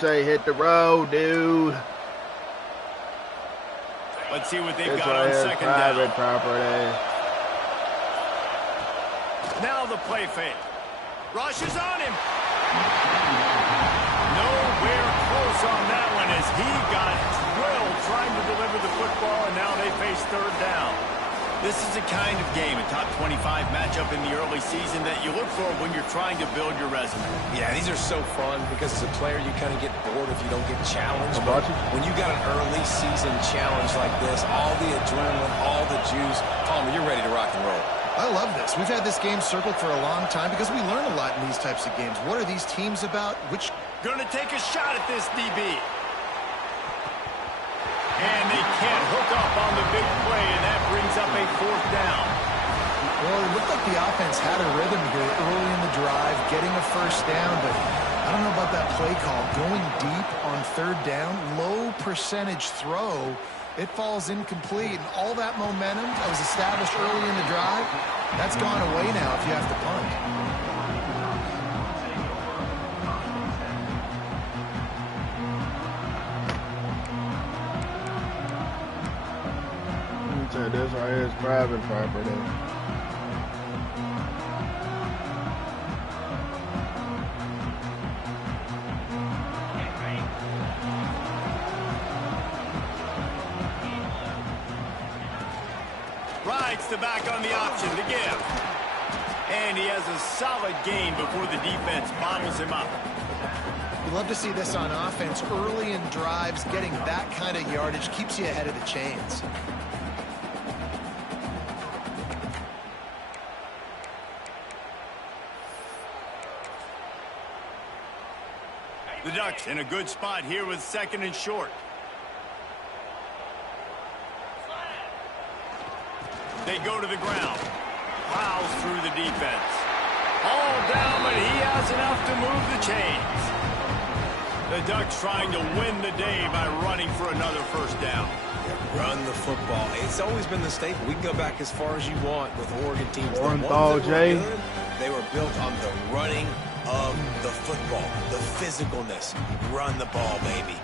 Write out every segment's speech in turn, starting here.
say hit the road, dude. Let's see what they've got on second down. Property. Now the play fake. Rush is on him. Nowhere close on that one as he got drilled trying to deliver the football, and now they face third down. This is the kind of game, a top 25 matchup in the early season that you look for when you're trying to build your resume. Yeah, these are so fun because as a player, you kind of get bored if you don't get challenged. But when you got an early season challenge like this, all the adrenaline, all the juice, Palmer, you're ready to rock and roll. I love this. We've had this game circled for a long time because we learn a lot in these types of games. What are these teams about? Gonna take a shot at this DB. And they can't hook up on the big play, and that brings up a fourth down. Well, it looked like the offense had a rhythm here early in the drive, getting a first down, but I don't know about that play call. Going deep on third down, low percentage throw, it falls incomplete, and all that momentum that was established early in the drive, that's gone away now if you have to punt. This right here is private property. Rides the back on the option to give. And he has a solid gain before the defense bottles him up. You love to see this on offense. Early in drives, getting that kind of yardage keeps you ahead of the chains. The Ducks in a good spot here with second and short. They go to the ground. Plows through the defense. All down, but he has enough to move the chains. The Ducks trying to win the day by running for another first down. Yeah, run the football. It's always been the staple. We can go back as far as you want with Oregon teams. They were built on the running of the football, the physicalness. Run the ball, baby.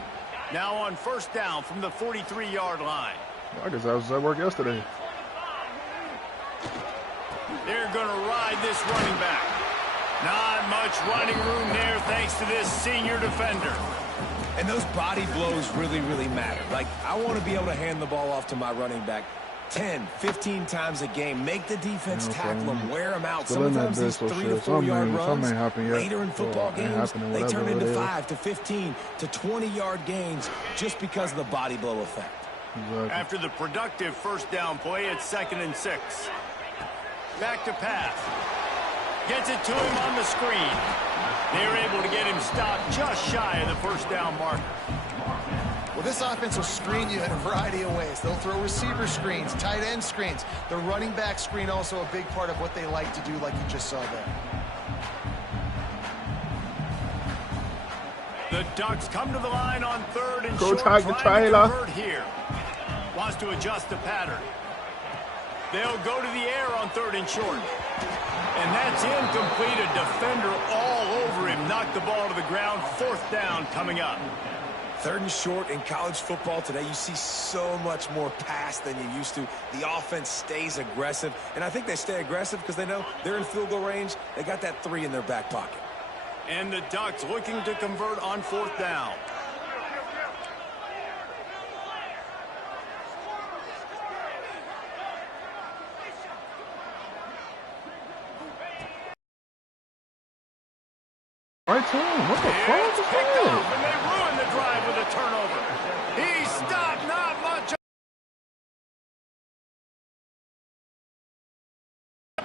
Now on first down from the 43-yard line. I guess I was at work yesterday. They're going to ride this running back. Not much running room there thanks to this senior defender. And those body blows really, really matter. Like, I want to be able to hand the ball off to my running back 10, 15 times a game. Make the defense tackle them, wear them out. Sometimes these 3 to 4 yard runs later in football games, they turn into 5 to 15 to 20-yard gains just because of the body blow effect. Exactly. After the productive first down play, it's 2nd and 6. Back to pass. Gets it to him on the screen. They're able to get him stopped just shy of the first down marker. Well, this offense will screen you in a variety of ways. They'll throw receiver screens, tight end screens. The running back screen also a big part of what they like to do, like you just saw there. The Ducks come to the line on 3rd and Go short, trying to convert here. Wants to adjust the pattern. They'll go to the air on 3rd and short. And that's incomplete. A defender all over him. Knocked the ball to the ground. 4th down coming up. 3rd and short in college football today, you see so much more pass than you used to. The offense stays aggressive, and I think they stay aggressive because they know they're in field goal range. They got that 3 in their back pocket. And the Ducks looking to convert on 4th down. Right to him. What the fuck is Picked that? off, and they ruin the drive with a turnover. He stopped, not much.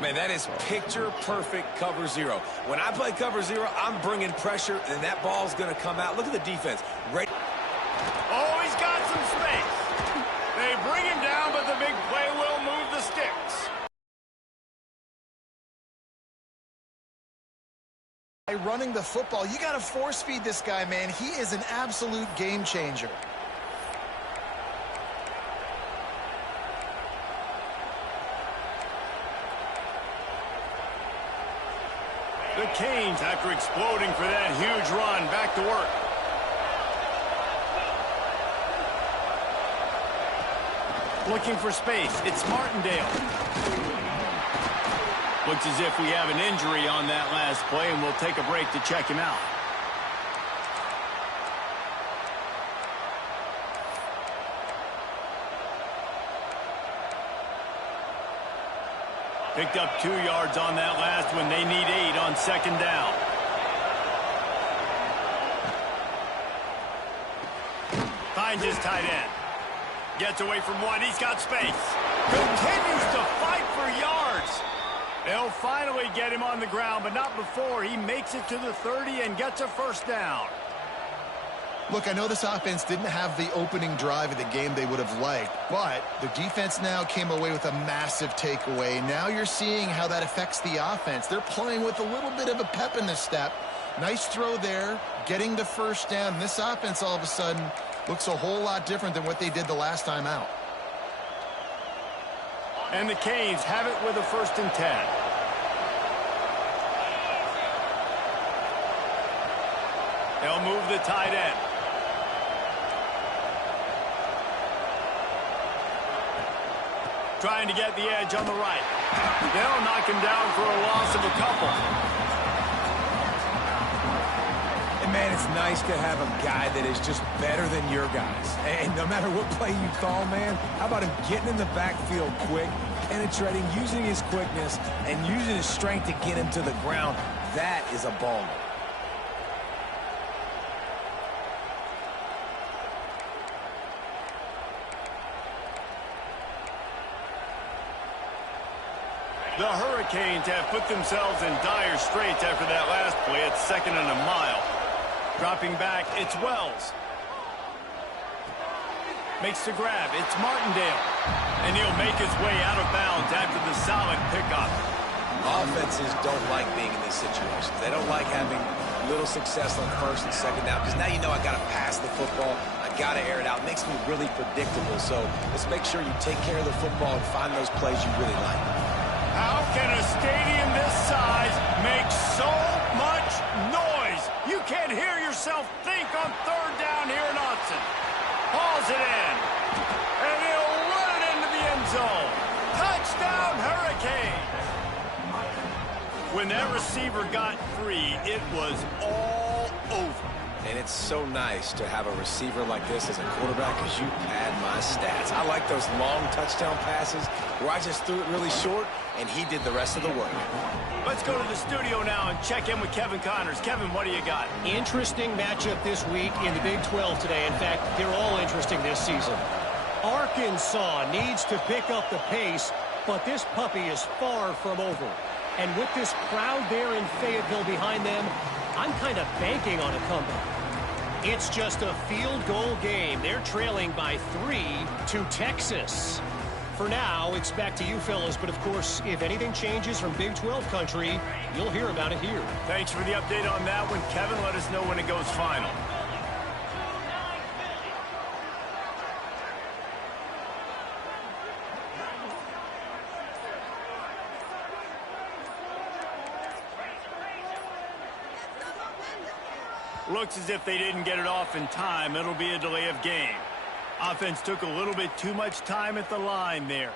Man, that is picture-perfect cover 0. When I play cover 0, I'm bringing pressure, and that ball's going to come out. Look at the defense. Ready. Oh, he's got some space. They bring him down, but the big play will move the sticks. By running the football, you got to force feed this guy, man. He is an absolute game changer. The Canes, after exploding for that huge run, back to work. Looking for space. It's Martindale. Looks as if we have an injury on that last play, and we'll take a break to check him out. Picked up 2 yards on that last one. They need 8 on second down. Finds his tight end. Gets away from one. He's got space. Continues to fight for yards. They'll finally get him on the ground, but not before he makes it to the 30 and gets a first down. Look, I know this offense didn't have the opening drive of the game they would have liked, but the defense now came away with a massive takeaway. Now you're seeing how that affects the offense. They're playing with a little bit of a pep in the step. Nice throw there, getting the first down. This offense all of a sudden looks a whole lot different than what they did the last time out. And the Canes have it with a 1st and 10. They'll move the tight end. Trying to get the edge on the right. They'll knock him down for a loss of a couple. And, man, it's nice to have a guy that is just better than your guys. And no matter what play you call, man, how about him getting in the backfield quick, penetrating, using his quickness, and using his strength to get him to the ground. That is a baller. The Hurricanes have put themselves in dire straits after that last play. It's 2nd and a mile. Dropping back, it's Wells. Makes the grab. It's Martindale. And he'll make his way out of bounds after the solid pickup. Offenses don't like being in these situations. They don't like having little success on 1st and 2nd down, because now you know I got to pass the football. I got to air it out. It makes me really predictable. So let's make sure you take care of the football and find those plays you really like. How can a stadium this size make so much noise? You can't hear yourself think on 3rd down here in Autzen. Hauls it in. And he'll run it into the end zone. Touchdown, Hurricanes. When that receiver got free, it was all over. And it's so nice to have a receiver like this as a quarterback, because you pad my stats. I like those long touchdown passes where I just threw it really short and he did the rest of the work. Let's go to the studio now and check in with Kevin Connors. Kevin, what do you got? Interesting matchup this week in the Big 12 today. In fact, they're all interesting this season. Arkansas needs to pick up the pace, but this puppy is far from over. And with this crowd there in Fayetteville behind them, I'm kind of banking on a comeback. It's just a field goal game. They're trailing by 3 to Texas. For now, it's back to you fellas, but of course, if anything changes from Big 12 country, you'll hear about it here. Thanks for the update on that one, Kevin. Let us know when it goes final. Looks as if they didn't get it off in time. It'll be a delay of game. Offense took a little bit too much time at the line there.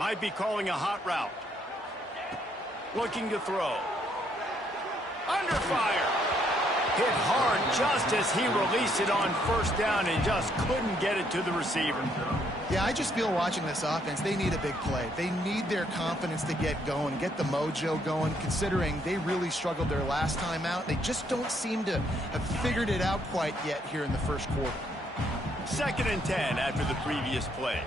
Might be calling a hot route. Looking to throw. Under fire. Hit hard just as he released it on 1st down and just couldn't get it to the receiver. Yeah, I just feel watching this offense, they need a big play. They need their confidence to get going, get the mojo going, considering they really struggled their last time out. They just don't seem to have figured it out quite yet here in the first quarter. 2nd and 10 after the previous play.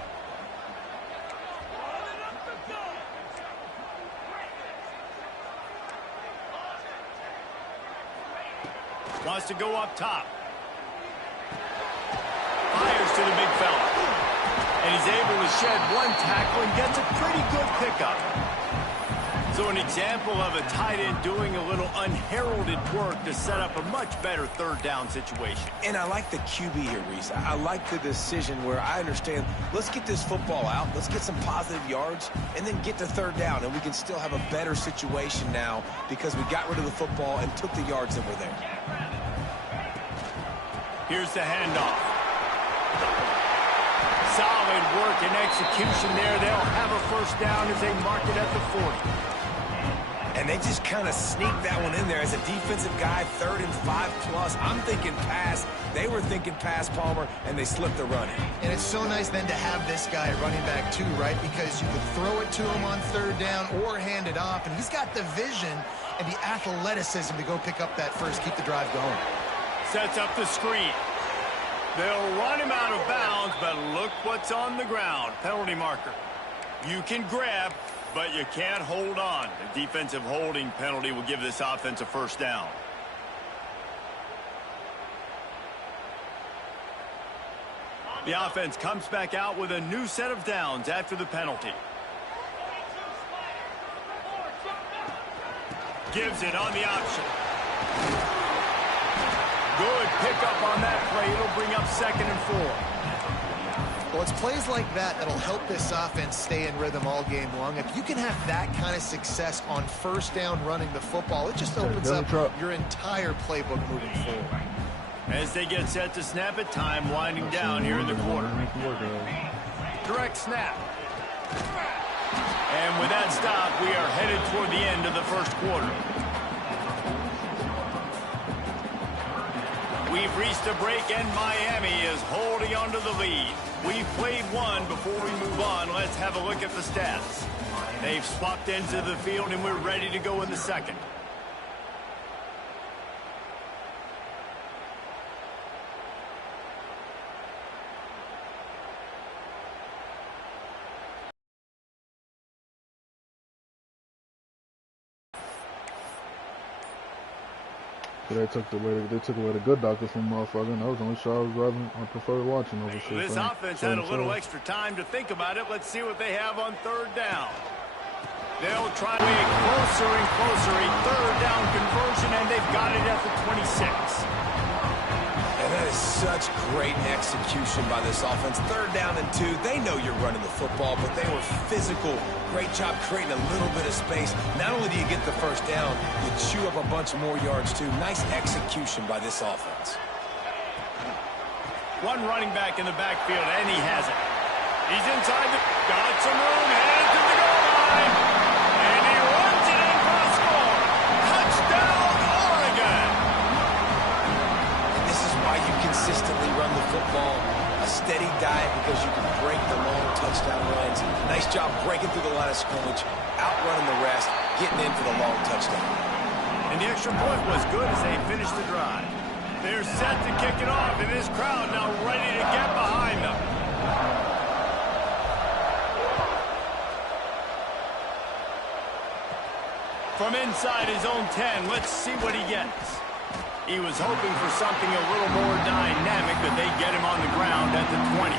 Wants to go up top. Fires to the big fella. And he's able to shed one tackle and gets a pretty good pickup. So an example of a tight end doing a little unheralded work to set up a much better third down situation. And I like the QB here, Reese. I like the decision where I understand, let's get this football out, let's get some positive yards, and then get to third down, and we can still have a better situation now because we got rid of the football and took the yards that were there. Here's the handoff. Solid work and execution there. They'll have a first down as they mark it at the 40. And they just kind of sneaked that one in there as a defensive guy, 3rd and 5+. I'm thinking pass. They were thinking pass, Palmer, and they slipped the run in. And it's so nice then to have this guy running back too, right? Because you could throw it to him on third down or hand it off. And he's got the vision and the athleticism to go pick up that first, keep the drive going. Sets up the screen. They'll run him out of bounds, but look what's on the ground. Penalty marker. You can grab, but you can't hold on. The defensive holding penalty will give this offense a first down. The offense comes back out with a new set of downs after the penalty. Gives it on the option. Good pickup on that play. It'll bring up 2nd and 4. Well, it's plays like that that'll help this offense stay in rhythm all game long. If you can have that kind of success on first down running the football, it just opens up your entire playbook moving forward. As they get set to snap it, time winding down here in the quarter. Direct snap. And with that stop, we are headed toward the end of the first quarter. We've reached a break, and Miami is holding on to the lead. We've played one. Before we move on, let's have a look at the stats. They've swapped ends of the field, and we're ready to go in the second. So they took away the good doctor from motherfucker. That was the only show I preferred watching over shit. This offense had a little extra time to think about it. Let's see what they have on third down. They'll try to get closer and closer. A third down conversion, and they've got it at the 26. And that is such great execution by this offense. 3rd down and 2. They know you're running the football, but they were physical. Great job creating a little bit of space. Not only do you get the first down, you chew up a bunch more yards too. Nice execution by this offense. One running back in the backfield, and he has it. He's inside the... Got some room, headed to the goal line. And he runs it in for a score. Touchdown, Oregon. This is why you consistently run the football. A steady diet because you can break the long touchdown runs. Nice job breaking through the line of scrimmage, outrunning the rest, getting in for the long touchdown. And the extra point was good as they finished the drive. They're set to kick it off, and this crowd now ready to get behind them. From inside his own 10, let's see what he gets. He was hoping for something a little more dynamic, but they get him on the ground at the 20.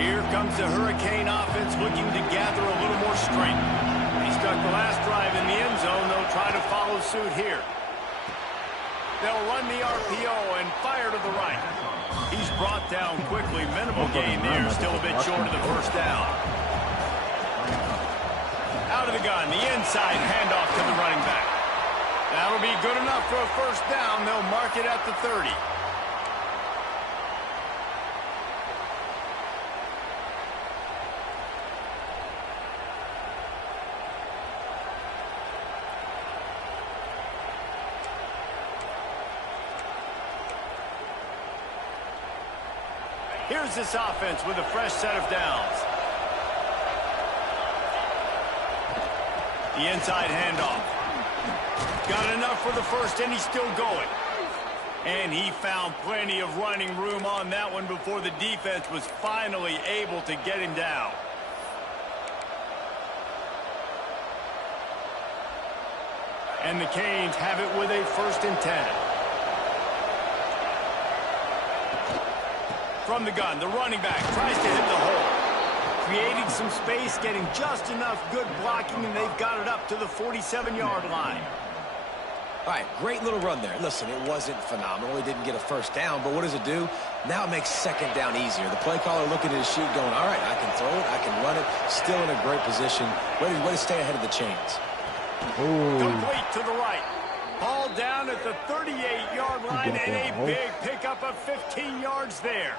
Here comes the Hurricane offense looking to gather a little more strength. He stuck the last drive in the end zone. They'll try to follow suit here. They'll run the RPO and fire to the right. He's brought down quickly. Minimal gain there. Still a bit short of the first down. Out of the gun. The inside handoff to the running back. That'll be good enough for a first down. They'll mark it at the 30. Here's this offense with a fresh set of downs. The inside handoff. Got enough for the first, and he's still going. And he found plenty of running room on that one before the defense was finally able to get him down. And the Canes have it with a 1st and 10. From the gun, the running back tries to hit the hole. Creating some space, getting just enough good blocking, and they've got it up to the 47-yard line. All right, great little run there. Listen, it wasn't phenomenal. He didn't get a 1st down, but what does it do? Now it makes 2nd down easier. The play caller looking at his sheet going, all right, I can throw it, I can run it, still in a great position, ready to stay ahead of the chains. Ooh. Complete to the right. Ball down at the 38-yard line, and a big pickup of 15 yards there.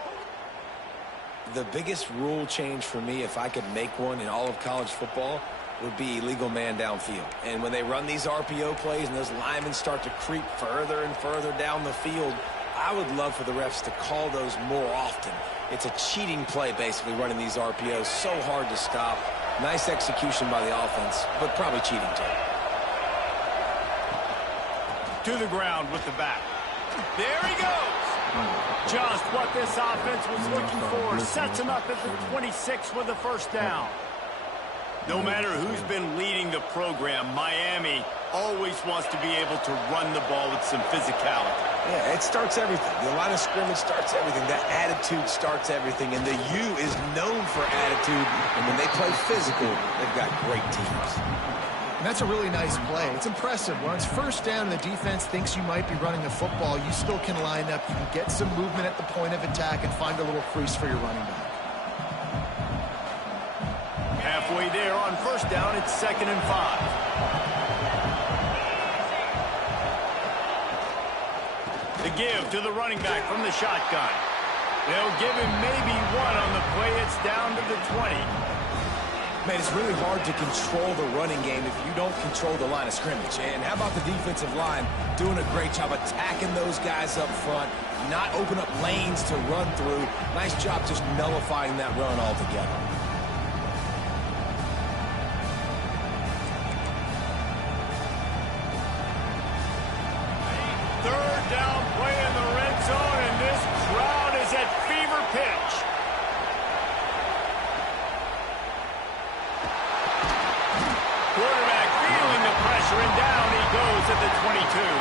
The biggest rule change for me, if I could make one in all of college football, would be illegal man downfield. And when they run these RPO plays and those linemen start to creep further and further down the field, I would love for the refs to call those more often. It's a cheating play, basically, running these RPOs. So hard to stop. Nice execution by the offense, but probably cheating too. To the ground with the back. There he goes. Just what this offense was looking for. Sets him up at the 26 with a 1st down. No matter who's been leading the program, Miami always wants to be able to run the ball with some physicality. Yeah, it starts everything. The line of scrimmage starts everything. That attitude starts everything. And the U is known for attitude. And when they play physical, they've got great teams. And that's a really nice play. It's impressive. When it's 1st down and the defense thinks you might be running the football, you still can line up. You can get some movement at the point of attack and find a little crease for your running back. Halfway there on 1st down, it's 2nd and 5. The give to the running back from the shotgun. They'll give him maybe 1 on the play. It's down to the 20. Man, it's really hard to control the running game if you don't control the line of scrimmage. And how about the defensive line doing a great job attacking those guys up front, not open up lanes to run through. Nice job just nullifying that run altogether. Third down play in the red zone, and this crowd is at fever pitch. Quarterback feeling the pressure, and down he goes at the 22.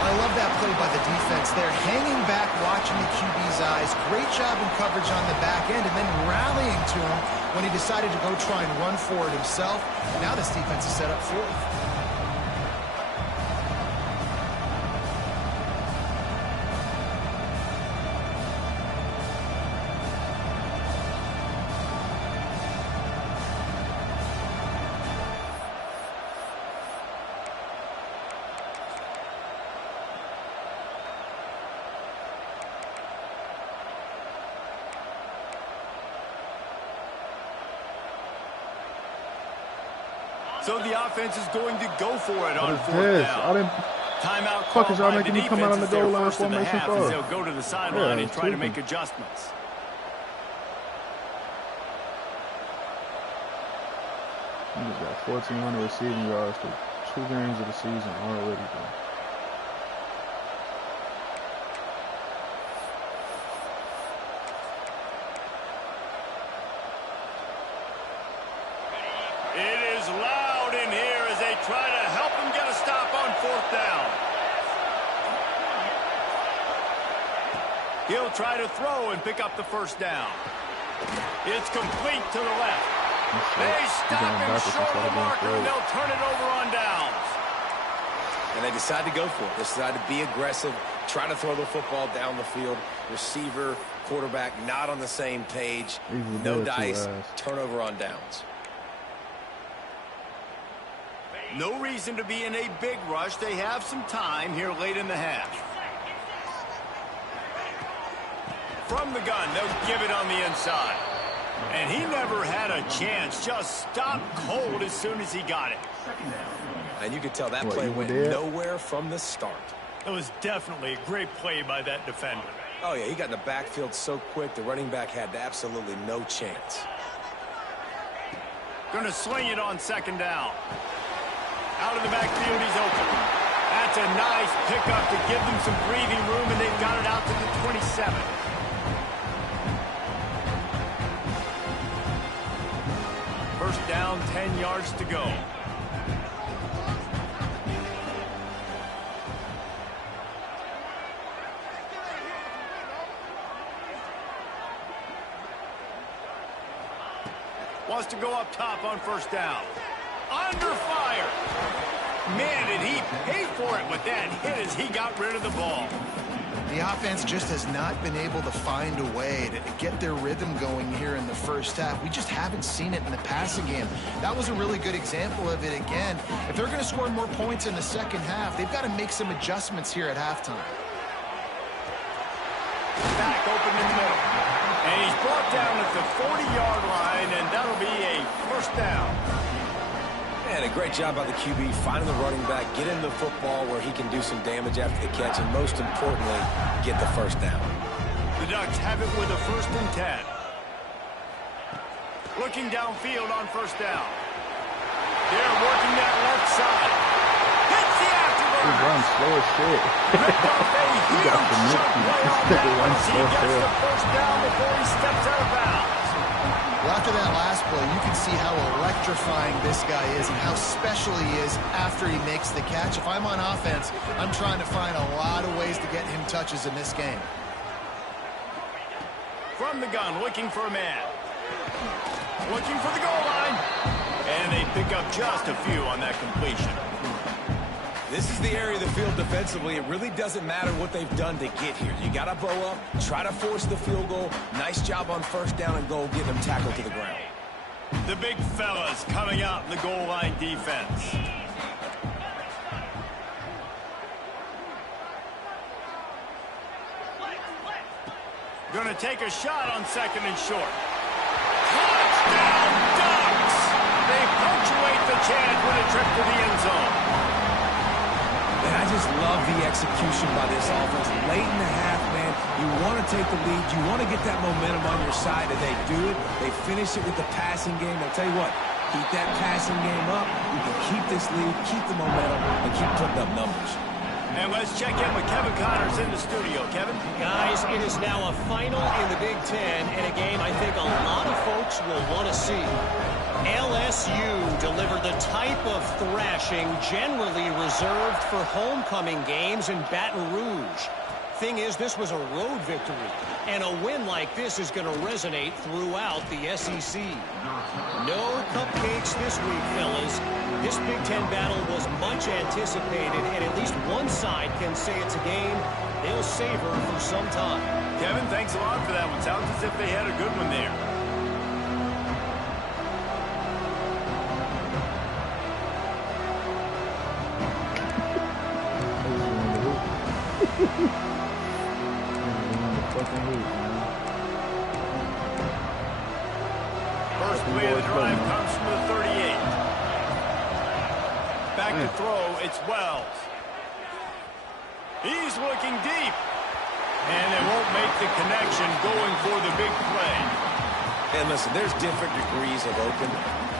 I love that play by the defense. They're hanging back, watching the QB's eyes. Great job in coverage on the back end, and then rallying to him when he decided to go try and run for it himself. Now this defense is set up for it. So the offense is going to go for it on 4th this? down. Timeout Fuck is y'all called by making the me come out on the defense goal is their line first of the formation half for? as they'll go to the sideline Yeah, and try to make tweaking. adjustments. He just got 1,400 receiving yards through 2 games of the season already, bro. It is loud in here as they try to help him get a stop on 4th down. He'll try to throw and pick up the 1st down. It's complete to the left. They stop him short of the marker, and they'll turn it over on downs. And they decide to go for it. They decide to be aggressive, try to throw the football down the field. Receiver, quarterback, not on the same page. No dice, turnover on downs. No reason to be in a big rush. They have some time here late in the half. From the gun, they'll give it on the inside. And he never had a chance. Just stopped cold as soon as he got it. And you could tell that play went nowhere from the start. It was definitely a great play by that defender. Oh, yeah, he got in the backfield so quick, the running back had absolutely no chance. Going to swing it on 2nd down. Out of the backfield, he's open. At That's a nice pickup to give them some breathing room, and they've got it out to the 27. First down, 10 yards to go. Wants to go up top on first down. Under fire. Man, did he pay for it with that hit as he got rid of the ball. The offense just has not been able to find a way to get their rhythm going here in the first half. We just haven't seen it in the passing game. That was a really good example of it again. If they're going to score more points in the second half, they've got to make some adjustments here at halftime. Back open in the middle. And he's brought down at the 40-yard line, and that'll be a first down. And a great job by the QB finding the running back, get him the football where he can do some damage after the catch, and most importantly, get the first down. The Ducks have it with a 1st and 10. Looking downfield on first down. They're working that left side. Hits the afterburner. He runs slow as shit. Picked off a huge chunk play on that one. He gets the first down before he steps out of bounds. Well, after that last play, you can see how electrifying this guy is and how special he is after he makes the catch. If I'm on offense, I'm trying to find a lot of ways to get him touches in this game. From the gun, looking for a man. Looking for the goal line. And they pick up just a few on that completion. This is the area of the field defensively. It really doesn't matter what they've done to get here. You got to bow up, try to force the field goal. Nice job on first down and goal, getting them tackled to the ground. The big fellas coming out in the goal line defense. Going to take a shot on 2nd and short. Touchdown, Ducks! They punctuate the chance with a trip to the end zone. And I just love the execution by this offense. Late in the half, man, you want to take the lead. You want to get that momentum on your side, and they do it. They finish it with the passing game. I'll tell you what, keep that passing game up. You can keep this lead, keep the momentum, and keep putting up numbers. And let's check in with Kevin Connors in the studio. Kevin? Guys, it is now a final in the Big Ten, and a game I think a lot of folks will want to see. LSU delivered the type of thrashing generally reserved for homecoming games in Baton Rouge. Thing is, this was a road victory, and a win like this is going to resonate throughout the SEC. No cupcakes this week, fellas. This Big Ten battle was much anticipated, and at least one side can say it's a game they'll savor for some time. Kevin, thanks a lot for that one. Sounds as if they had a good one there. First play of the drive comes from the 38. Back to throw, it's Wells. He's looking deep. And they won't make the connection going for the big play. And listen, there's different degrees of open,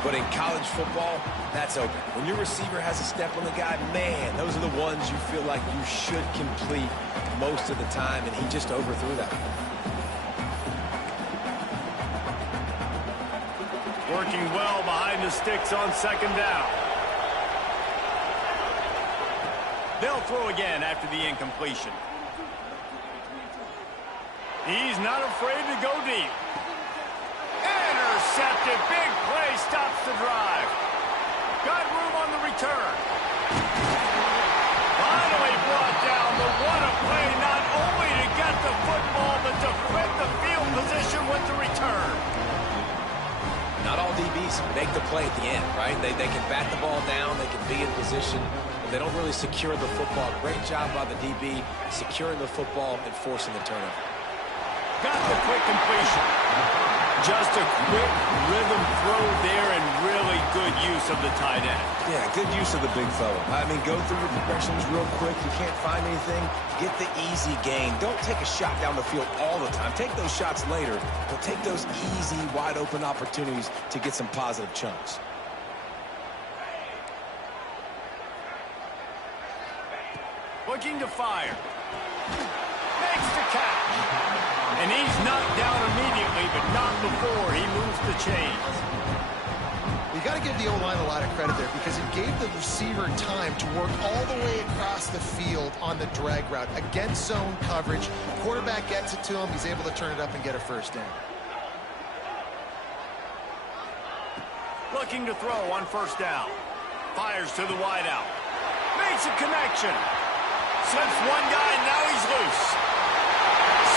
but in college football, that's open. When your receiver has a step on the guy, man, those are the ones you feel like you should complete most of the time, and he just overthrew that. Working well behind the sticks on 2nd down. They'll throw again after the incompletion. He's not afraid to go deep. Intercepted. Big play stops the drive. Got room on the return. Finally brought down, but what a play, not only to get the football, but to flip the field position with the return. Not all DBs make the play at the end, right? They can bat the ball down, they can be in position, but they don't really secure the football. Great job by the DB securing the football and forcing the turnover. Got the quick completion. Just a quick rhythm throw there and really good use of the tight end. Yeah, good use of the big fella. I mean, go through your progressions real quick. You can't find anything, get the easy gain. Don't take a shot down the field all the time. Take those shots later, but take those easy, wide-open opportunities to get some positive chunks. Looking to fire. Makes the catch. And he's knocked down immediately, but not before he moves the chains. You got to give the O-line a lot of credit there because it gave the receiver time to work all the way across the field on the drag route against zone coverage. Quarterback gets it to him. He's able to turn it up and get a first down. Looking to throw on first down. Fires to the wideout. Makes a connection. Slips one guy, and now he's loose.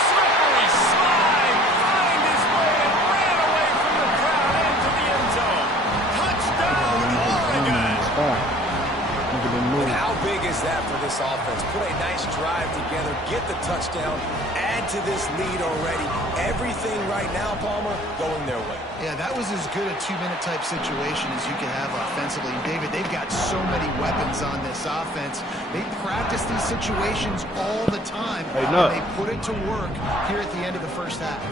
Slippery slide. Find his way and ran away from the crowd into the end zone. Touchdown, Oregon. How big is that for this offense? Put a nice drive together, get the touchdown, add to this lead already. Everything right now, Palmer, going their way. Yeah, that was as good a two-minute type situation as you can have offensively. David, they've got so many weapons on this offense. They practice these situations all the time. Hey, and they put it to work here at the end of the first half.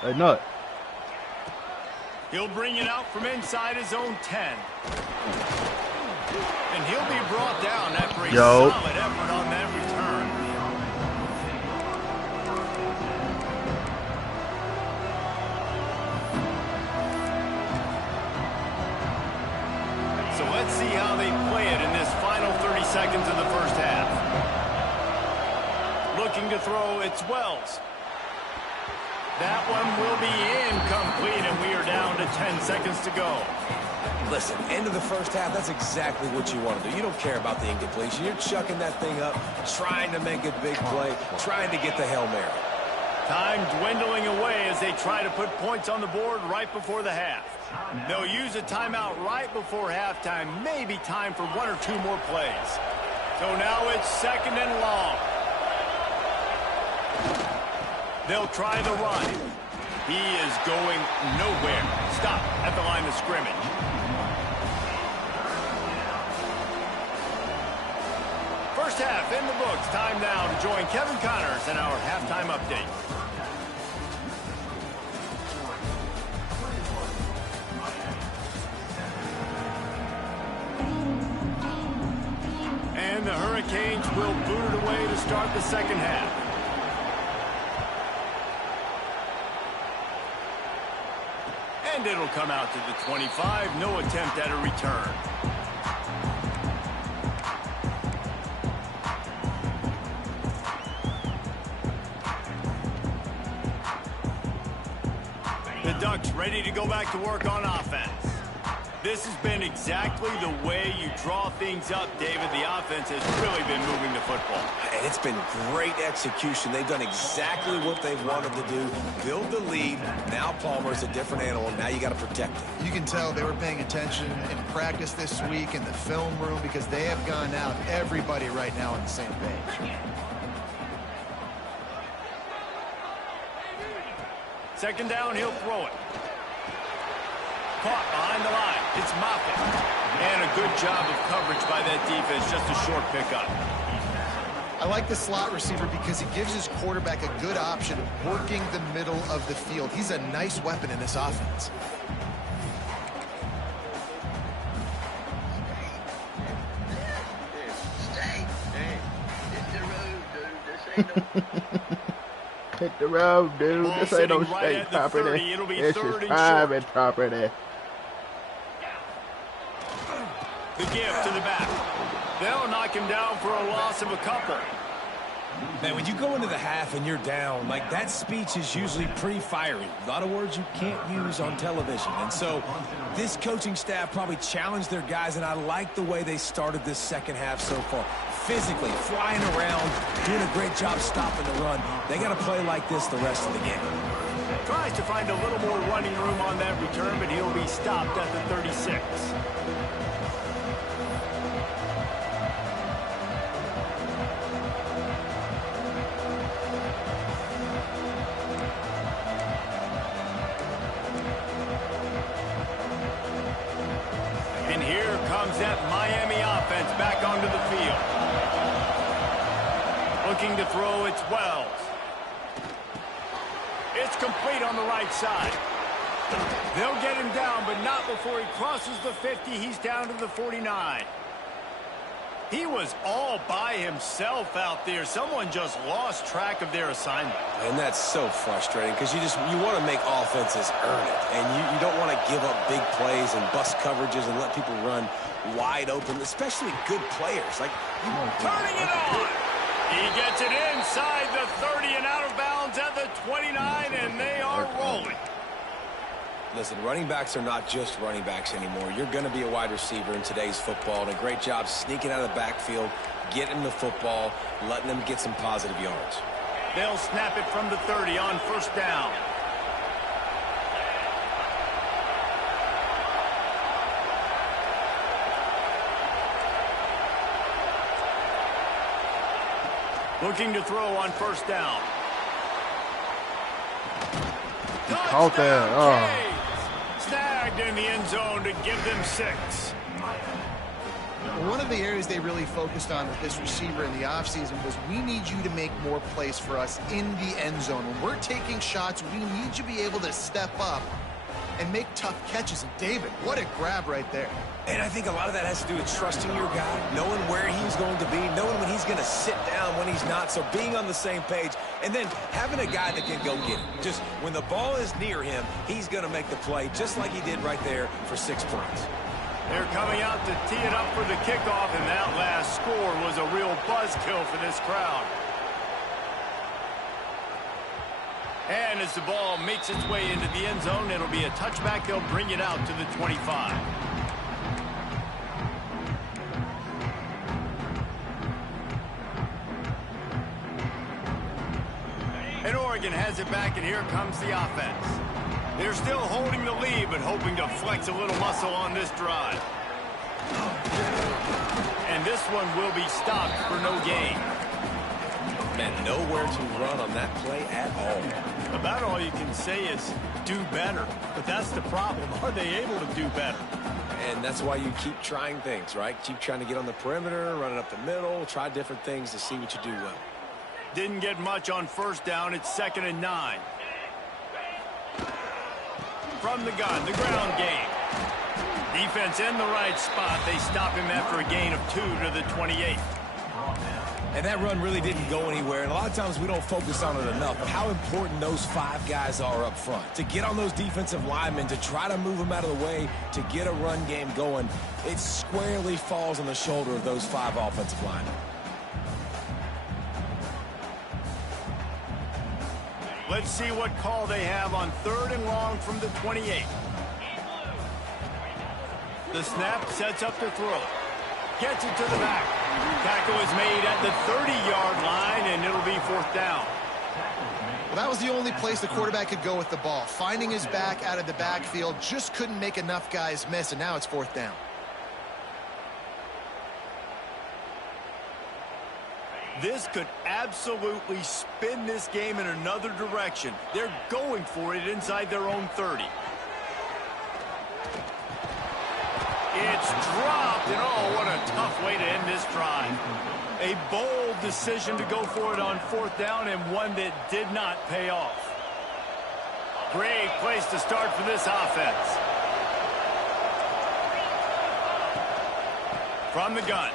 Hey, Nut. He'll bring it out from inside his own 10. And he'll be brought down after a solid effort on that return. So let's see how they play it in this final 30 seconds of the first half. Looking to throw, it's Wells. That one will be incomplete, and we are down to 10 seconds to go. Listen, end of the first half, that's exactly what you want to do. You don't care about the incompletion. You're chucking that thing up, trying to make a big play, trying to get the Hail Mary. Time dwindling away as they try to put points on the board right before the half. They'll use a timeout right before halftime, maybe time for one or two more plays. So now it's second and long. They'll try the run. He is going nowhere. Stop at the line of scrimmage. First half in the books. Time now to join Kevin Connors in our halftime update. And the Hurricanes will boot it away to start the second half. And it'll come out to the 25. No attempt at a return. The Ducks ready to go back to work on offense. This has been exactly the way you draw things up, David. The offense has really been moving the football. And it's been great execution. They've done exactly what they've wanted to do. Build the lead. Now Palmer's a different animal. Now you got to protect it. You can tell they were paying attention in practice this week in the film room because they have gone out, everybody right now on the same page. Second down, he'll throw it. Caught behind the line. It's Moffitt. And a good job of coverage by that defense. Just a short pickup. I like the slot receiver because he gives his quarterback a good option of working the middle of the field. He's a nice weapon in this offense. Hit the road, dude. Ball this ain't no sitting right state property. 30. This is private property. The give to the back. They'll knock him down for a loss of a couple. Man, when you go into the half and you're down, like that speech is usually pretty fiery. A lot of words you can't use on television. And so this coaching staff probably challenged their guys, and I like the way they started this second half so far. Physically, flying around, doing a great job stopping the run. They got to play like this the rest of the game. Tries to find a little more running room on that return, but he'll be stopped at the 36. And here comes that Miami offense back onto the field. Looking to throw, it's Wells. It's complete on the right side. They'll get him down, but not before he crosses the 50. He's down to the 49. He was all by himself out there. Someone just lost track of their assignment. And that's so frustrating because you want to make offenses earn it. And you don't want to give up big plays and bust coverages and let people run wide open, especially good players. Like turning it on. He gets it inside the 30 and out of bounds at the 29, and they are rolling. Listen, running backs are not just running backs anymore. You're going to be a wide receiver in today's football, and a great job sneaking out of the backfield, getting the football, letting them get some positive yards. They'll snap it from the 30 on first down. Looking to throw on first down. He caught that. Oh. Snagged in the end zone to give them 6. One of the areas they really focused on with this receiver in the offseason was we need you to make more plays for us in the end zone. When we're taking shots, we need you to be able to step up and make tough catches. And David, what a grab right there. And I think a lot of that has to do with trusting your guy, knowing where he's going to be, knowing when he's going to sit down, when he's not, so being on the same page, and then having a guy that can go get it. Just when the ball is near him, he's going to make the play, just like he did right there for 6 points. They're coming out to tee it up for the kickoff, and that last score was a real buzzkill for this crowd. And as the ball makes its way into the end zone, it'll be a touchback. They'll bring it out to the 25. And Oregon has it back, and here comes the offense. They're still holding the lead, but hoping to flex a little muscle on this drive. And this one will be stopped for no gain. And nowhere to run on that play at all. About all you can say is do better. But that's the problem. Are they able to do better? And that's why you keep trying things, right? Keep trying to get on the perimeter, running up the middle, try different things to see what you do well. Didn't get much on first down. It's 2nd and 9. From the gun, the ground game. Defense in the right spot. They stop him after a gain of 2 to the 28. And that run really didn't go anywhere. And a lot of times we don't focus on it enough. But how important those 5 guys are up front. To get on those defensive linemen, to try to move them out of the way, to get a run game going, it squarely falls on the shoulder of those 5 offensive linemen. Let's see what call they have on 3rd and long from the 28. The snap sets up to throw. Gets it to the back. Tackle is made at the 30-yard line, and it'll be 4th down. Well, that was the only place the quarterback could go with the ball. Finding his back out of the backfield, just couldn't make enough guys miss, and now it's 4th down. This could absolutely spin this game in another direction. They're going for it inside their own 30. It's dropped, and oh, what a tough way to end this drive. A bold decision to go for it on 4th down, and one that did not pay off. Great place to start for this offense. From the gun,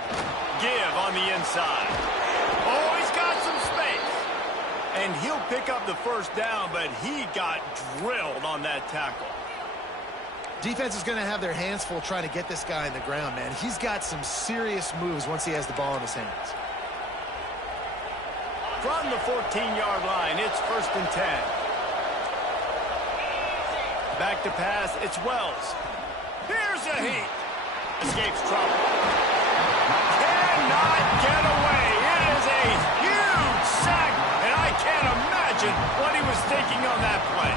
give on the inside. Oh, he's got some space. And he'll pick up the 1st down, but he got drilled on that tackle. Defense is going to have their hands full trying to get this guy on the ground, man. He's got some serious moves once he has the ball in his hands. From the 14-yard line, it's 1st and 10. Back to pass, it's Wells. Here's a heat. Escapes trouble. Cannot get away. It is a huge sack, and I can't imagine what he was thinking on that play.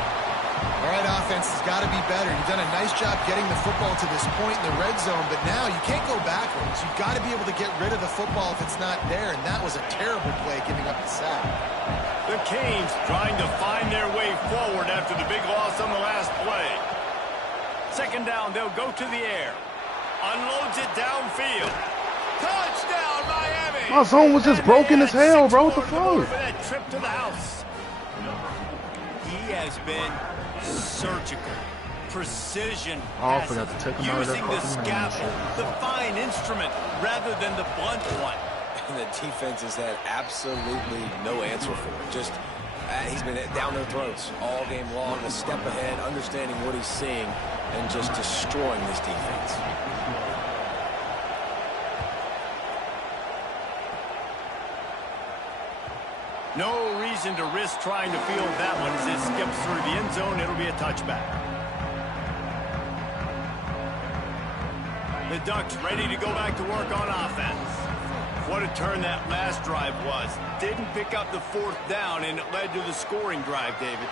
All right, offense has got to be better. You've done a nice job getting the football to this point in the red zone, but now you can't go backwards. You've got to be able to get rid of the football if it's not there, and that was a terrible play giving up the sack. The Canes trying to find their way forward after the big loss on the last play. 2nd down, they'll go to the air. Unloads it downfield. Touchdown, Miami! My zone was just broken as hell, bro. What the fuck? For that trip to the house. He has been surgical. precision. Oh, I forgot to take him out of that using the fucking scalpel, the fine instrument, rather than the blunt one. And the defense has had absolutely no answer for it. Just, he's been down their throats all game long, a step ahead, understanding what he's seeing, and just destroying this defense. No reason to risk trying to field that one as it skips through the end zone. It'll be a touchback. The Ducks ready to go back to work on offense. What a turn that last drive was. Didn't pick up the fourth down, and it led to the scoring drive, David.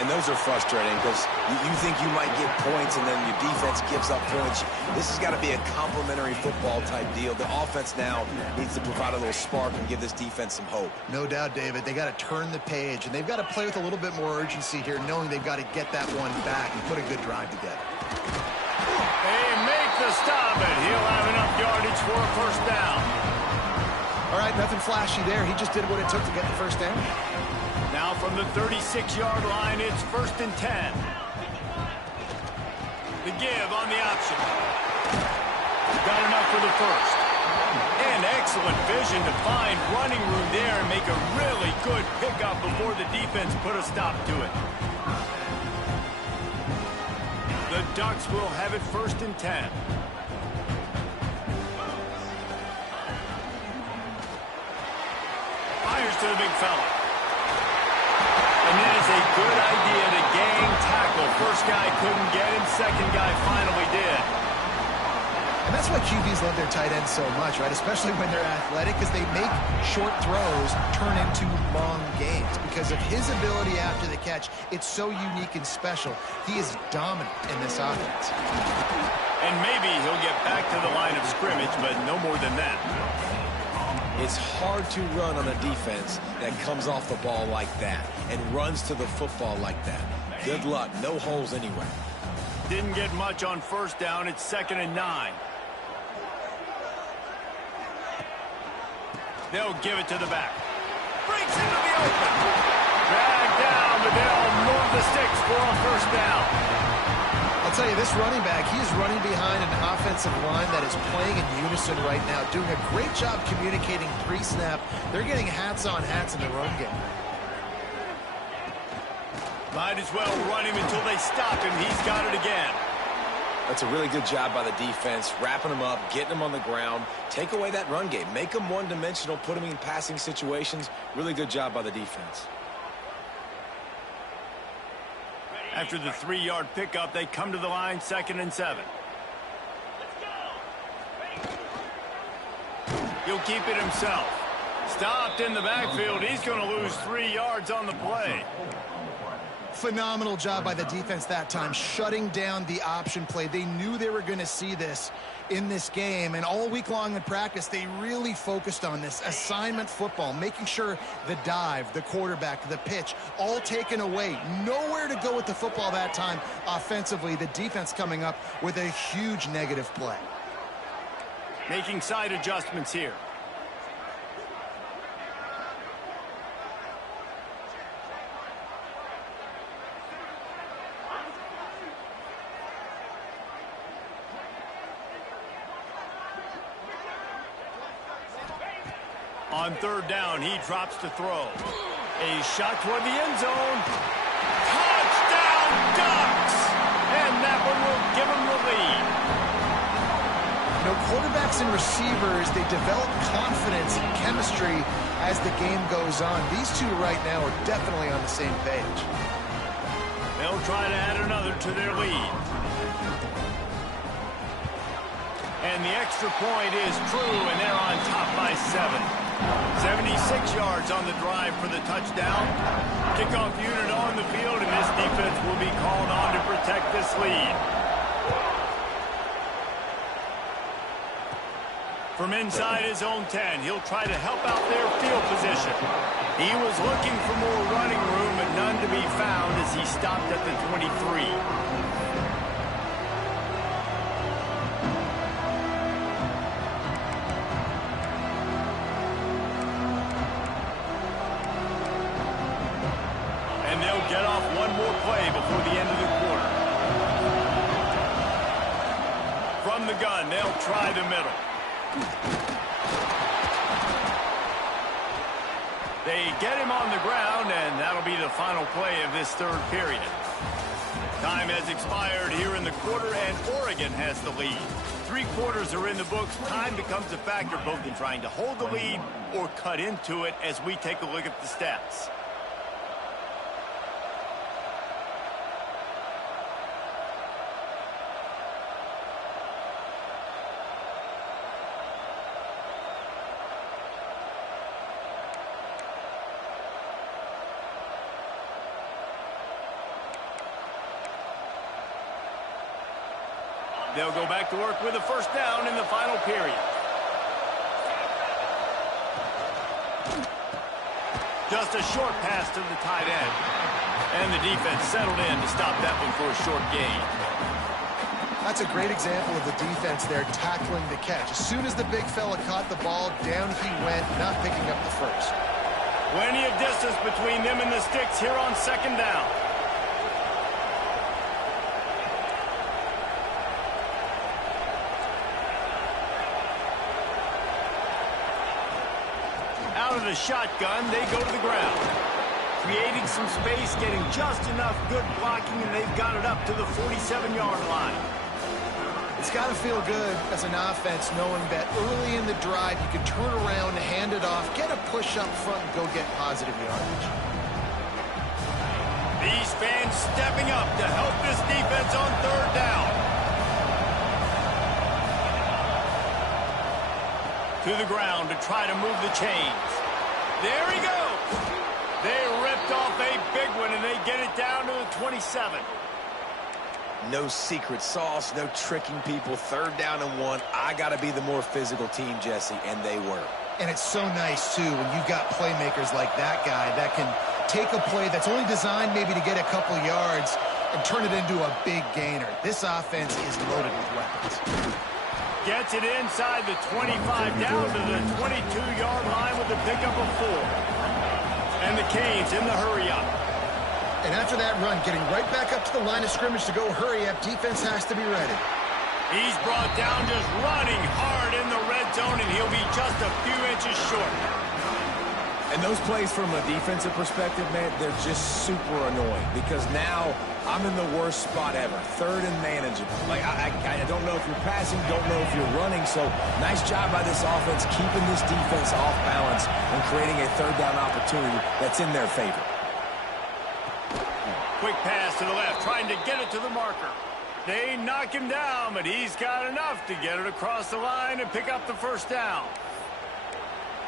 And those are frustrating because you think you might get points and then your defense gives up points. This has got to be a complementary football type deal. The offense now needs to provide a little spark and give this defense some hope. No doubt, David. They got to turn the page, and they've got to play with a little bit more urgency here, knowing they've got to get that one back and put a good drive together. They make the stop, and he'll have enough yardage for a first down. All right, nothing flashy there. He just did what it took to get the first down. Now from the 36-yard line, it's 1st and 10. The give on the option. Got enough for the first. And excellent vision to find running room there and make a really good pickup before the defense put a stop to it. The Ducks will have it 1st and 10. Fires to the big fella. And it is a good idea to gang tackle. First guy couldn't get him. Second guy finally did. And that's why QBs love their tight ends so much, right? Especially when they're athletic, because they make short throws turn into long gains. Because of his ability after the catch, it's so unique and special. He is dominant in this offense. And maybe he'll get back to the line of scrimmage, but no more than that. It's hard to run on a defense that comes off the ball like that and runs to the football like that. Good luck. No holes anywhere. Didn't get much on first down. It's 2nd and 9. They'll give it to the back. Breaks into the open. Dragged down, but they'll move the sticks for a first down. I'll tell you, this running back, he is running behind an offensive line that is playing in unison right now, doing a great job communicating pre-snap. They're getting hats on hats in the run game. Might as well run him until they stop him. He's got it again. That's a really good job by the defense, wrapping them up, getting them on the ground. Take away that run game. Make them one-dimensional, put them in passing situations. Really good job by the defense. After the 3-yard pickup, they come to the line, 2nd and 7. He'll keep it himself. Stopped in the backfield. He's going to lose 3 yards on the play. Phenomenal job by the defense that time, shutting down the option play. They knew they were going to see this in this game, and all week long in practice, they really focused on this assignment football, making sure the dive, the quarterback, the pitch, all taken away. Nowhere to go with the football that time offensively. The defense coming up with a huge negative play. Making side adjustments here. On 3rd down, he drops to throw. A shot toward the end zone. Touchdown, Ducks! And that one will give them the lead. You know, quarterbacks and receivers, they develop confidence and chemistry as the game goes on. These two right now are definitely on the same page. They'll try to add another to their lead. And the extra point is true, and they're on top by 7. 76 yards on the drive for the touchdown. Kickoff unit on the field, and this defense will be called on to protect this lead. From inside his own 10, he'll try to help out their field position. He was looking for more running room, but none to be found as he stopped at the 23. And they'll get off one more play before the end of the quarter. from the gun. They'll try the middle. They get him on the ground, and that'll be the final play of this third period. Time has expired here in the quarter, and Oregon has the lead. 3 quarters are in the books. Time becomes a factor both in trying to hold the lead or cut into it as we take a look at the stats. They'll go back to work with a first down in the final period. Just a short pass to the tight end. And the defense settled in to stop that one for a short gain. That's a great example of the defense there tackling the catch. As soon as the big fella caught the ball, down he went, not picking up the first. Plenty of distance between them and the sticks here on second down. Out of the shotgun, they go to the ground. Creating some space, getting just enough good blocking, and they've got it up to the 47-yard line. It's got to feel good as an offense knowing that early in the drive you can turn around, hand it off, get a push up front, and go get positive yardage. These fans stepping up to help this defense on third down. To the ground to try to move the chains. There he goes. They ripped off a big one, and they get it down to the 27. No secret sauce, no tricking people. Third down and 1. I got to be the more physical team, Jesse, and they were. And it's so nice, too, when you've got playmakers like that guy that can take a play that's only designed maybe to get a couple yards and turn it into a big gainer. This offense is loaded with weapons. Gets it inside the 25, down to the 22-yard line with a pickup of 4. And the Canes in the hurry-up. And after that run, getting right back up to the line of scrimmage to go hurry up, defense has to be ready. He's brought down just running hard in the red zone, and he'll be just a few inches short. And those plays from a defensive perspective, man, they're just super annoying because now I'm in the worst spot ever. Third and manageable. Like, I don't know if you're passing, don't know if you're running. So nice job by this offense keeping this defense off balance and creating a third down opportunity that's in their favor. Quick pass to the left, trying to get it to the marker. They knock him down, but he's got enough to get it across the line and pick up the first down.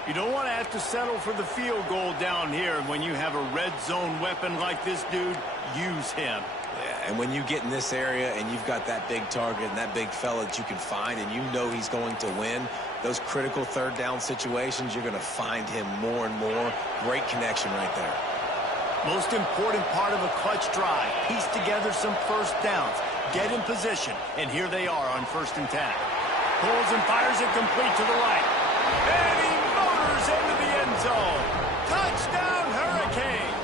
You don't want to have to settle for the field goal down here. And when you have a red zone weapon like this dude, use him. Yeah, and when you get in this area and you've got that big target and that big fella that you can find and you know he's going to win, those critical third down situations, you're going to find him more and more. Great connection right there. Most important part of a clutch drive. Piece together some first downs. Get in position. And here they are on 1st and 10. Pulls and fires it complete to the right. And he motors into the end zone. Touchdown, Hurricanes!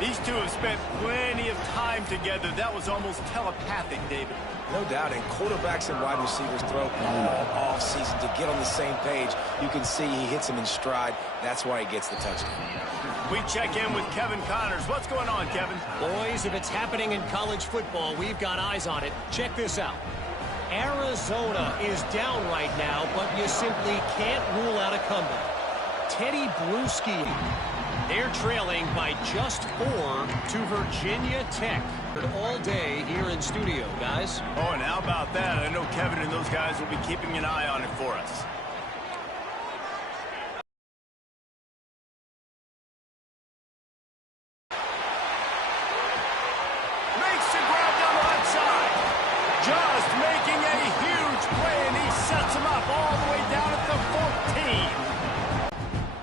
These two have spent plenty of time together. That was almost telepathic, David. No doubt, and quarterbacks and wide receivers throw all off-season to get on the same page. You can see he hits them in stride. That's why he gets the touchdown. We check in with Kevin Connors. What's going on, Kevin? Boys, if it's happening in college football, we've got eyes on it. Check this out. Arizona is down right now, but you simply can't rule out a comeback. Teddy Bruschi, they're trailing by just 4 to Virginia Tech. All day here in studio, guys. Oh, and how about that? I know Kevin and those guys will be keeping an eye on it for us. Makes the grab down the left side. Just making a huge play, and he sets him up all the way down at the 14.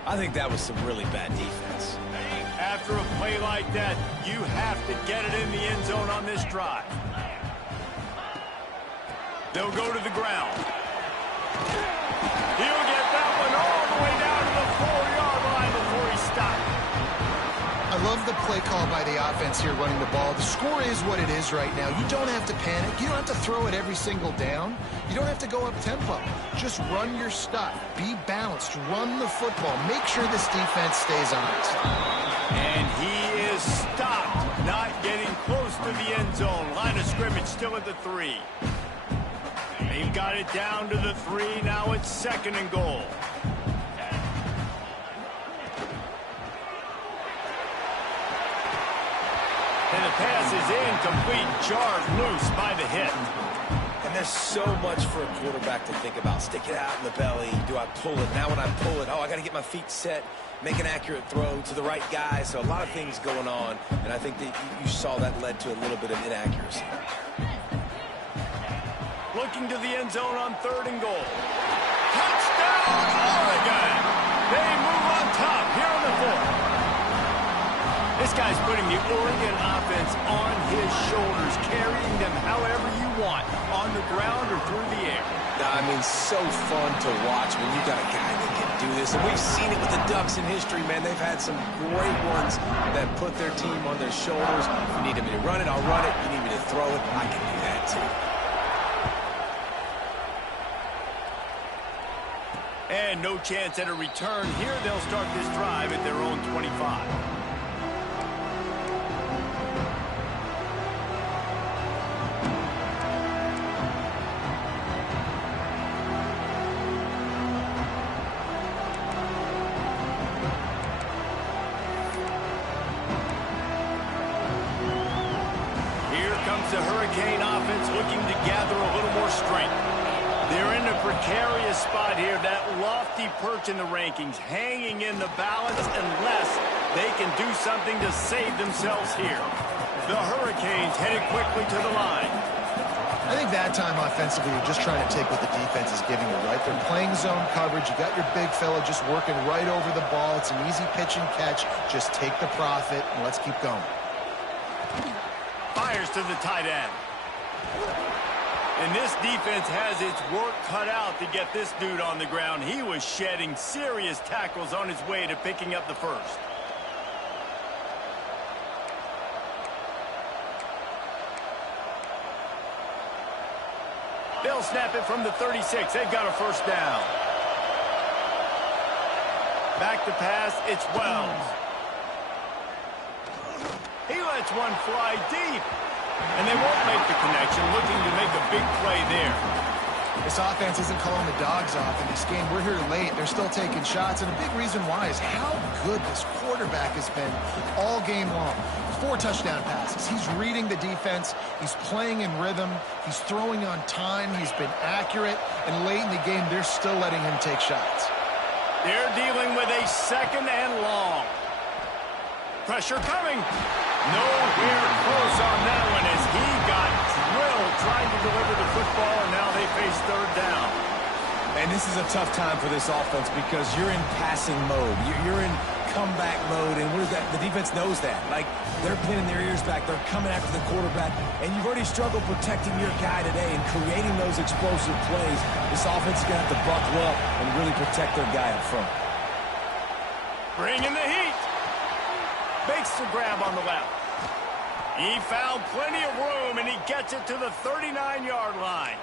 I think that was some really bad defense. After a play like that, you have to get it in the end zone on this drive. They'll go to the ground. He'll get that one all the way down to the 4-yard line before he stopped. A love the play call by the offense here running the ball. The score is what it is right now. You don't have to panic. You don't have to throw it every single down. You don't have to go up tempo. Just run your stuff. Be balanced. Run the football. Make sure this defense stays honest. And he is stopped, not getting close to the end zone. Line of scrimmage still at the 3. They've got it down to the 3. Now it's 2nd and goal. And the pass is incomplete, jarred loose by the hit. And there's so much for a quarterback to think about. Stick it out in the belly. Do I pull it? Now when I pull it, I got to get my feet set, make an accurate throw to the right guy. So a lot of things going on, and I think that you saw that led to a little bit of inaccuracy. Looking to the end zone on 3rd and goal. Touchdown, Oregon! They move on top here on the 4th. This guy's putting the Oregon offense on his shoulders, carrying them however you want, on the ground or through the air. I mean, so fun to watch when you got a guy that can do this. And we've seen it with the Ducks in history, man. They've had some great ones that put their team on their shoulders. If you need me to run it, I'll run it. You need me to throw it, I can do that too. And no chance at a return here. They'll start this drive at their own 25. The Hurricane offense looking to gather a little more strength. They're in a precarious spot here, that lofty perch in the rankings, hanging in the balance unless they can do something to save themselves here. The Hurricanes headed quickly to the line. I think that time offensively, you're just trying to take what the defense is giving you, right? They're playing zone coverage. You got your big fella just working right over the ball. It's an easy pitch and catch. Just take the profit, and let's keep going. Fires to the tight end. And this defense has its work cut out to get this dude on the ground. He was shedding serious tackles on his way to picking up the first. They'll snap it from the 36. They've got a first down. Back to pass, it's Wells. He lets one fly deep. And they won't make the connection, looking to make a big play there. This offense isn't calling the dogs off in this game. We're here late. They're still taking shots. And a big reason why is how good this quarterback has been all game long. 4 touchdown passes. He's reading the defense. He's playing in rhythm. He's throwing on time. He's been accurate. And late in the game, they're still letting him take shots. They're dealing with a 2nd and long. Pressure coming. Nowhere close on that one as he got drilled trying to deliver the football, and now they face 3rd down. And this is a tough time for this offense because you're in passing mode. You're in comeback mode, and the defense knows that. Like, they're pinning their ears back. They're coming after the quarterback, and you've already struggled protecting your guy today and creating those explosive plays. This offense is going to have to buckle up and really protect their guy up front. Bringing the heat. Makes the grab on the left. He found plenty of room, and he gets it to the 39-yard line.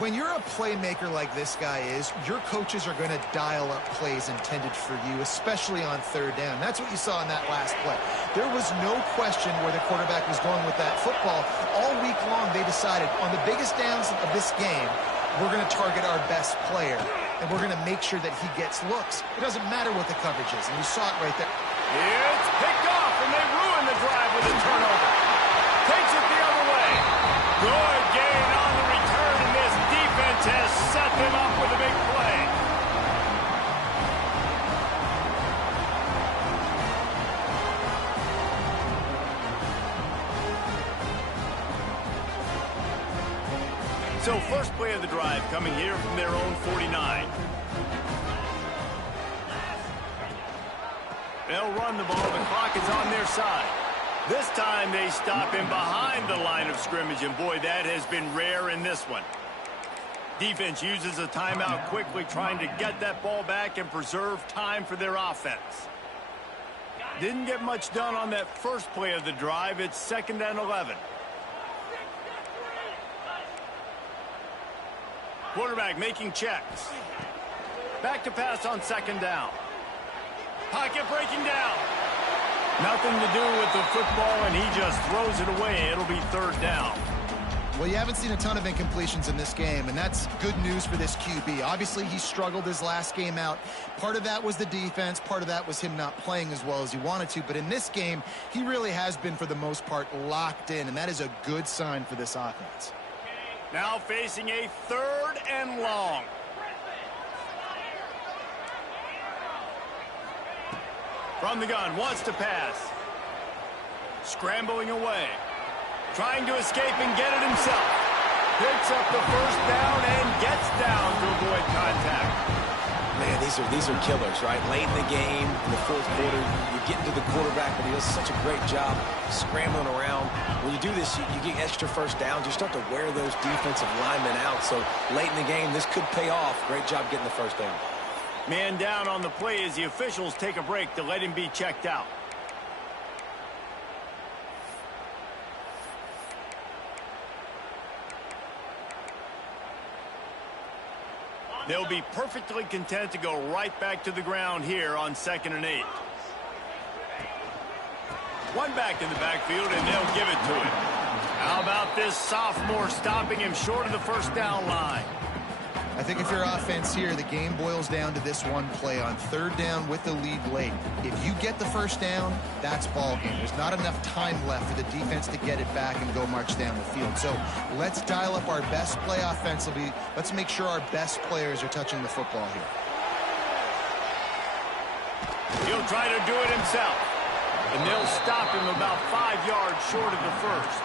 When you're a playmaker like this guy is, your coaches are going to dial up plays intended for you, especially on 3rd down. That's what you saw in that last play. There was no question where the quarterback was going with that football. All week long, they decided on the biggest downs of this game, we're going to target our best player, and we're going to make sure that he gets looks. It doesn't matter what the coverage is, and you saw it right there. It's picked off, and they ruin the drive with a turnover. Takes it the other way. Good gain on the return, and this defense has set them up with a big play. So first play of the drive coming here from their own 49. They'll run the ball. The clock is on their side. This time they stop him behind the line of scrimmage, and boy, that has been rare in this one. Defense uses a timeout quickly, trying to get that ball back and preserve time for their offense. Didn't get much done on that first play of the drive. It's 2nd and 11. Quarterback making checks. Back to pass on 2nd down. Pocket breaking down. Nothing to do with the football, and he just throws it away. It'll be 3rd down. Well, you haven't seen a ton of incompletions in this game, and that's good news for this QB. Obviously, he struggled his last game out. Part of that was the defense. Part of that was him not playing as well as he wanted to. But in this game, he really has been, for the most part, locked in, and that is a good sign for this offense. Now facing a 3rd and long. From the gun, wants to pass. Scrambling away. Trying to escape and get it himself. Picks up the 1st down and gets down to avoid contact. Man, these are killers, right? Late in the game, in the 4th quarter, you get into the quarterback, but he does such a great job scrambling around. When you do this, you get extra 1st downs. You start to wear those defensive linemen out. So late in the game, this could pay off. Great job getting the 1st down. Man down on the play as the officials take a break to let him be checked out. They'll be perfectly content to go right back to the ground here on 2nd and 8. One back in the backfield, and they'll give it to him. How about this sophomore stopping him short of the 1st down line? I think if you're offense here, the game boils down to this one play on 3rd down with the lead late. If you get the 1st down, that's ball game. There's not enough time left for the defense to get it back and go march down the field. So let's dial up our best play offensively. Let's make sure our best players are touching the football here. He'll try to do it himself. And they'll stop him about 5 yards short of the 1st.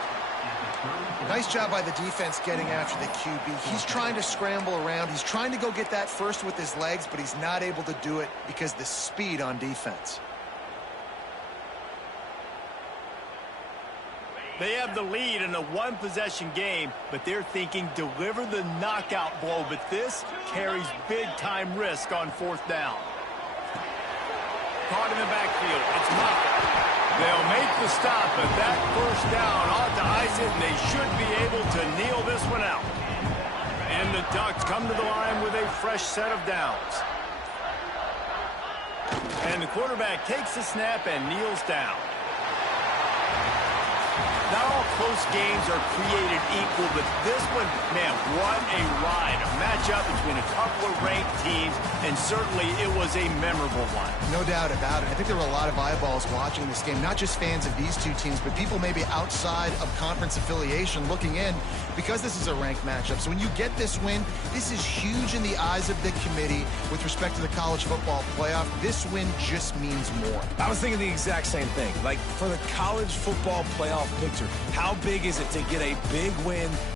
Nice job by the defense getting after the QB. He's trying to scramble around. He's trying to go get that 1st with his legs, but he's not able to do it because of the speed on defense. They have the lead in a 1-possession game, but they're thinking deliver the knockout blow. But this carries big-time risk on 4th down. Caught in the backfield. It's Moffitt. They'll make the stop, but that 1st down ought to ice it, and they should be able to kneel this one out. And the Ducks come to the line with a fresh set of downs. And the quarterback takes the snap and kneels down. Not all close games are created equal, but this one, man, what a ride. A matchup between a couple of ranked teams, and certainly it was a memorable one. No doubt about it. I think there were a lot of eyeballs watching this game, not just fans of these two teams, but people maybe outside of conference affiliation looking in because this is a ranked matchup. So when you get this win, this is huge in the eyes of the committee with respect to the college football playoff. This win just means more. I was thinking the exact same thing. Like, for the college football playoff picture, how big is it to get a big win